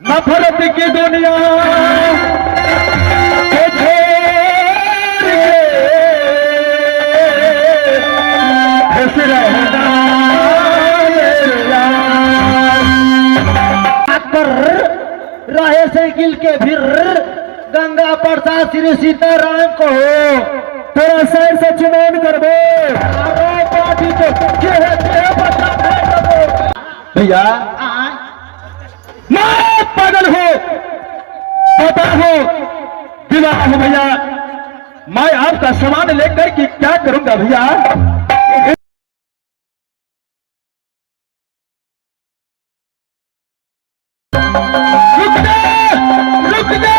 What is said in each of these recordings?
नफरत की दुनिया के छोड़ के खुश रहना मेरे यार। पर रहे साइकिल के फिर गंगा प्रसाद श्री सीताराम को तेरा साइड से चुनाव करबो पार्टी को भैया मैं पागल हो पता हो विवाह हो भैया। मैं आपका सामान लेकर कि क्या करूंगा भैया। रुक जा रुक जा।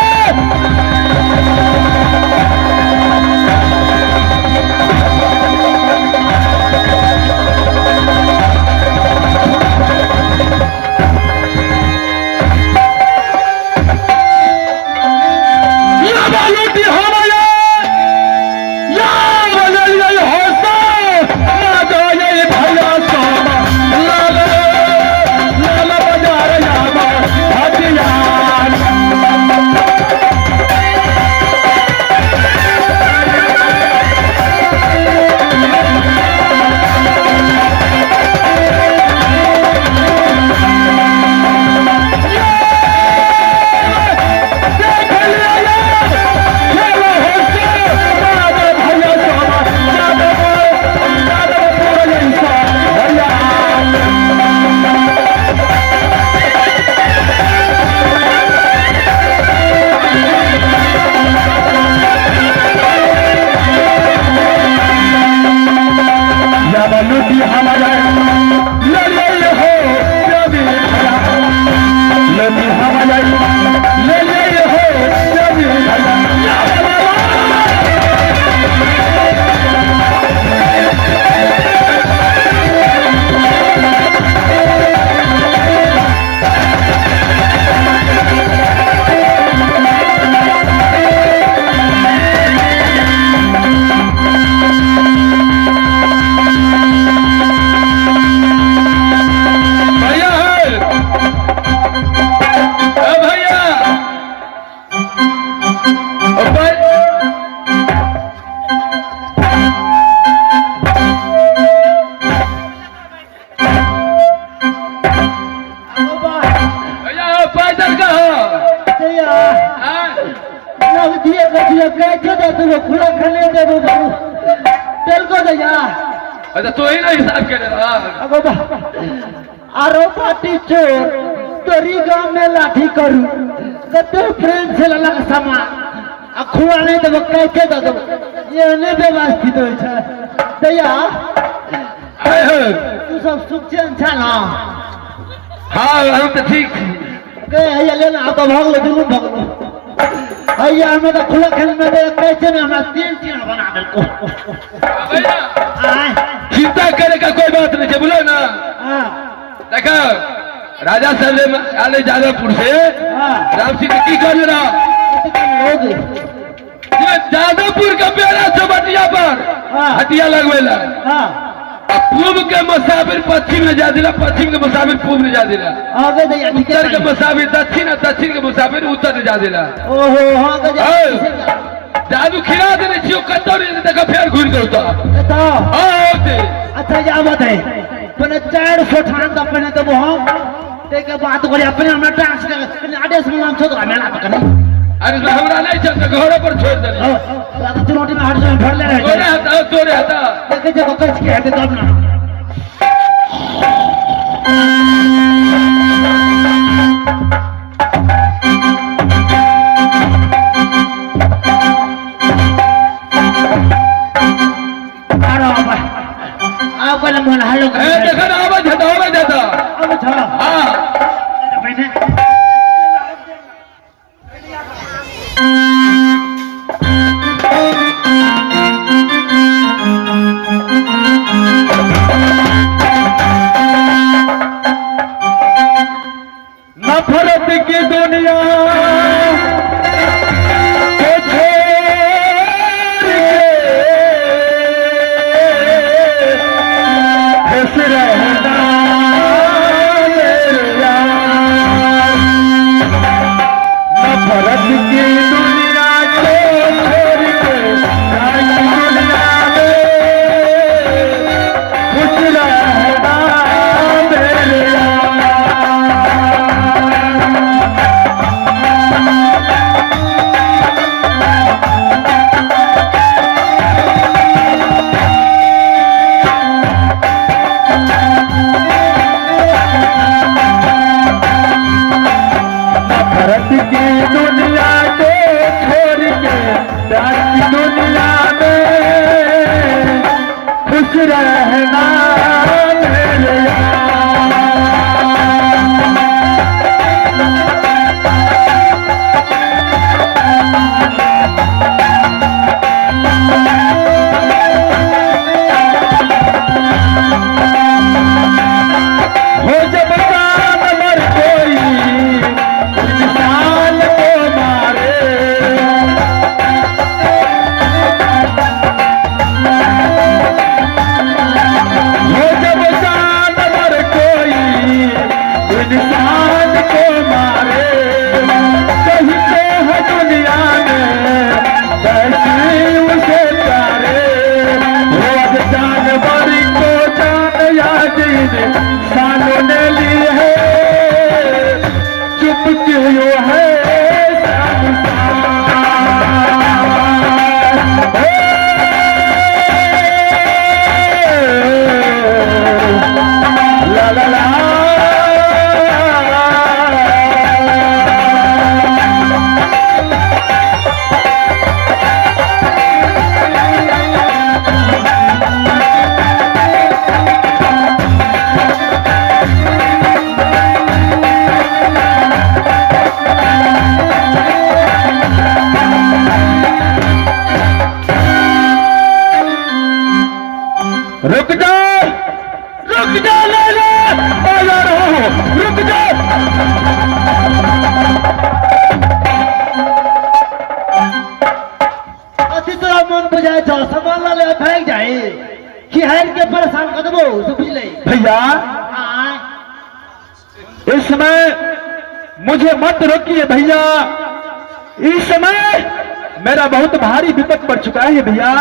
अच्छा तो ही ना हिसाब के आरो पार्टी चोर तोरी गांव में लाठी करू कते फ्रेंड से ललक सामान आ खुआ नहीं देबो कैसे दे देबो ये ने व्यवस्थित होय छै तैया तू सब सुख चैन छ ना। हाँ हम तो ठीक के हैया लेना आ तो भाग ले दुनू भाग हैया हमें तो खुला खेल में दे कैसे में हमरा तीन तीन बना देलको भैया आय चिंता करे का कोई बात नहीं है बोलो ना। हां देखो राजा साहब आले जादवपुर से राम सिंह की कर रहा ये जादवपुर का बेड़ा चौबटिया पर हटिया लगवेला पूर्व के मुसाफिर पश्चिम में जा दिला पश्चिम के मुसाफिर पूर्व में जा दिला आगे दे उत्तर के मुसाफिर दक्षिण और दक्षिण के मुसाफिर उत्तर में जा दिला। ओहो हां जादू खिला देने छियो कतौरी देखो फेर घुर के उता तो ओते अच्छा या बात है पने 400 ठान तो पने तो हम ते के बात करे अपने हमरा टास्क के आदेश में नाम छोड़ मेला तक नहीं। अरे हमरा नहीं चल घर पर छोड़ दे रात चुनौती में हट जाए भर ले रहे तोरे हता देखे जब कस के हटे तब ना मन हेलो देखो ना आवाज देता अब था हां नफरत की दुनिया के छोड़ के खुश रहना मेरे यार। को मारे कहीं पे है दुनिया में कैसी उसे प्यारे वो अब जानवर को जान या जीने सालों ने ली है चुप क्यों है ला ला ला रुक जा ले आ जा रहा हूं रुक जा अति तोरा मन बुझाए छ सामान ला ले भाग जाए खिहार के परेशान कर देबो से बुझ ले भैया आय इस समय मुझे मत रोकिए भैया इस समय मेरा बहुत भारी विपद पड़ चुका है भैया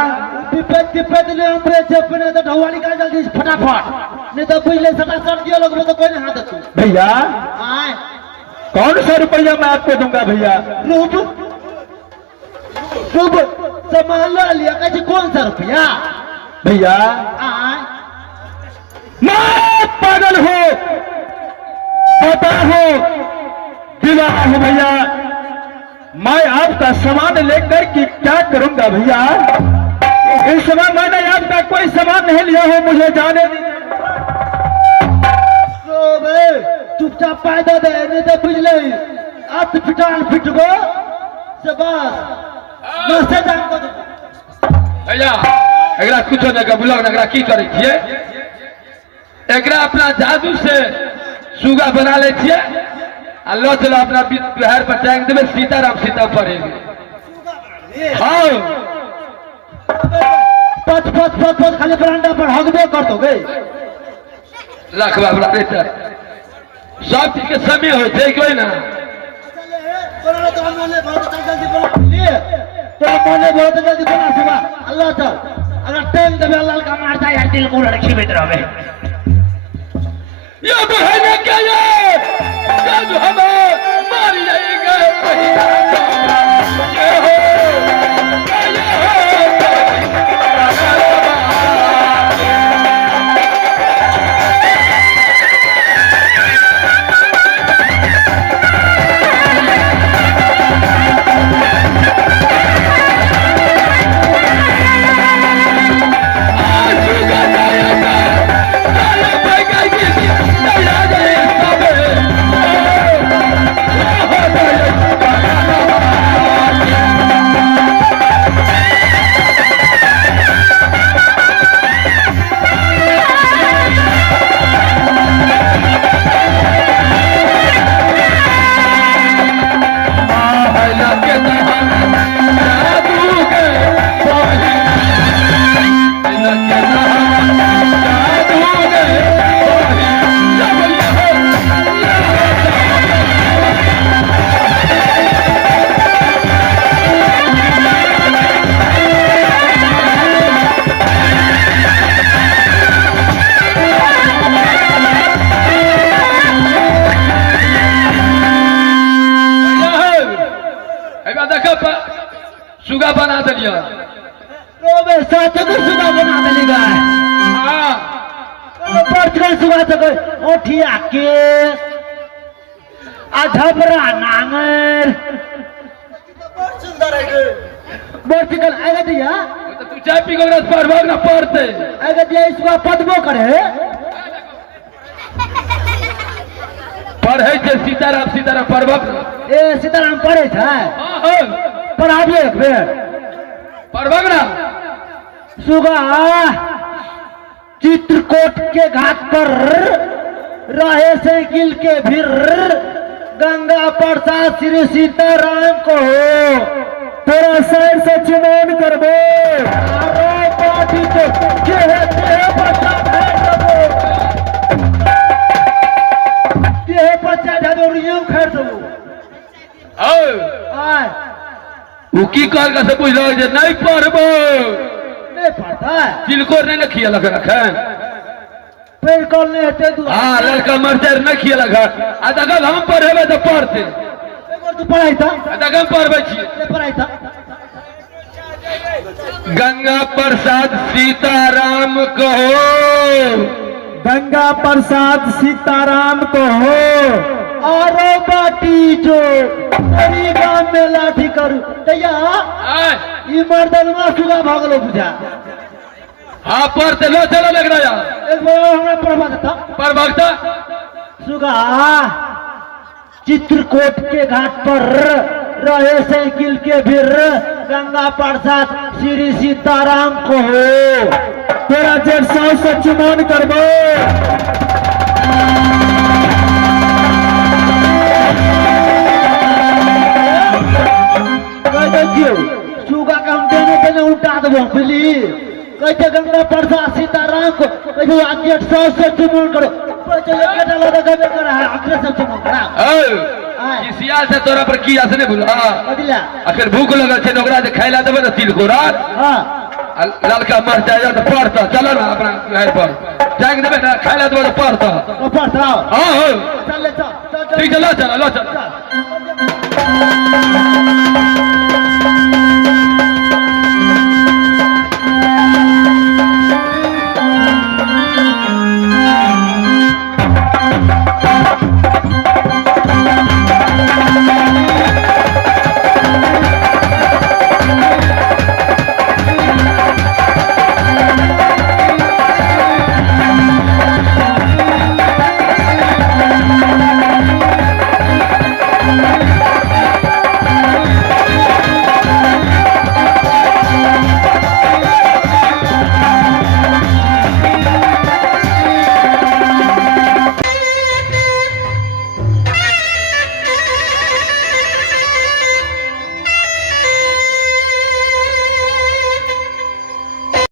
विपद ले हमरे चपने तो ढवाली का जल्दी फटाफट नहीं तो बुझ ले सटा सट दियो लगबो तो कोई नहीं हाथ तू भैया आय कौन सा रुपया मैं आपको दूंगा भैया रूप रूप सामान ला लिया कैसे कौन सा रुपया भैया आय मैं पागल हूँ पता हो विवाह है भैया मैं आपका सामान लेकर के क्या करूंगा भैया इस समय मैंने आपका कोई सामान नहीं लिया हो मुझे जाने दीजिए चुपचाप पैदा दे नहीं तो बुझ ले आप पिटान पिट गो से बस नसे जान को भैया एकरा कुछ नहीं का बुलाओ एकरा की करे छिए एकरा अपना जादू से सुगा बना ले छिए आ लो चलो अपना बिहार पर टांग देबे सीताराम सीता पड़ेगी हाँ पच पच पच पच खाली बरांडा पर हगबे कर दोगे लाख बाबा बेटा सब चीज के समय हो छै कोई ना बरांडा तो हमने बहुत जल्दी बना लिए तो हमने बहुत जल्दी बना सुबह अल्लाह तो अगर टाइम देबे अल्लाह का मारता यार दिल को रखी बेत रहे ये बहने क्या ये जादू हमें मार जाएगा ये हो सुगा बना दिया रोबे साथ को सुबह बना देगा हाँ पर्चकल सुबह तक ओठिया के अधबरा नांगर बहुत सुंदर है पर्चकल आएगा दिया तो तू चाय पी के पर भाग ना पड़ते आएगा दिया इसको पदबो करे पढ़े छे सीताराम सीताराम पढ़बक ए सीताराम पढ़े था हां हां पढ़ाबिए एक बेर पढ़बक ना सुगा चित्रकूट के घाट पर रहे साइकिल के भीर गंगा प्रसाद श्री सीताराम को तेरा शहर से चुनाव करबो अरे पार्टी तो के बच्चा भेज दबो के पंचायत है और ये उखेड़ दो आय वो की कहल का से पूछ रहा है नहीं पढ़बो नहीं पढ़ता है तिलकोर नहीं खिया लग रखा पेड़ कॉल नहीं हटे तू हाँ लड़का मर्चर नहीं खिया लगा अगर हम पढ़ेबे तो पढ़ते तू पढ़ाई था अगर हम पढ़बे छिए पढ़ाई था गंगा प्रसाद सीताराम कहो गंगा प्रसाद सीताराम को हो और बाटी जो तेरी गांव में लाठी करू तैया ये मर्दनमा सुगा भागलो बुझा हाँ पढ़ते लो चलो लग रहा यार एक बार हमरा पढ़वा देता पर भक्ता सुगा चित्रकूट के घाट पर रहे साइकिल के भीर गंगा प्रसाद श्री सीताराम को हो तेरा 150 से चुमन करबो देखियो सुगा का हम देने देने उल्टा देबो बुझली कहते गंगा प्रसाद सीताराम को कहते आज 100 से चुमन करो चलो के डालो तो गबे करा है अगले से चुमन करा किसिया से तोरा पर की आसने बोला अदिला आखिर भूख लगल छे नोकरा से खाइला देबे न तिल को रात हां लड़का मर जाए तो पढ़ता चलो ना अपना घर पर जाएंगे देबे ना खाइला देबे तो पढ़ता पढ़ता हां चल ले चल ठीक है लो चलो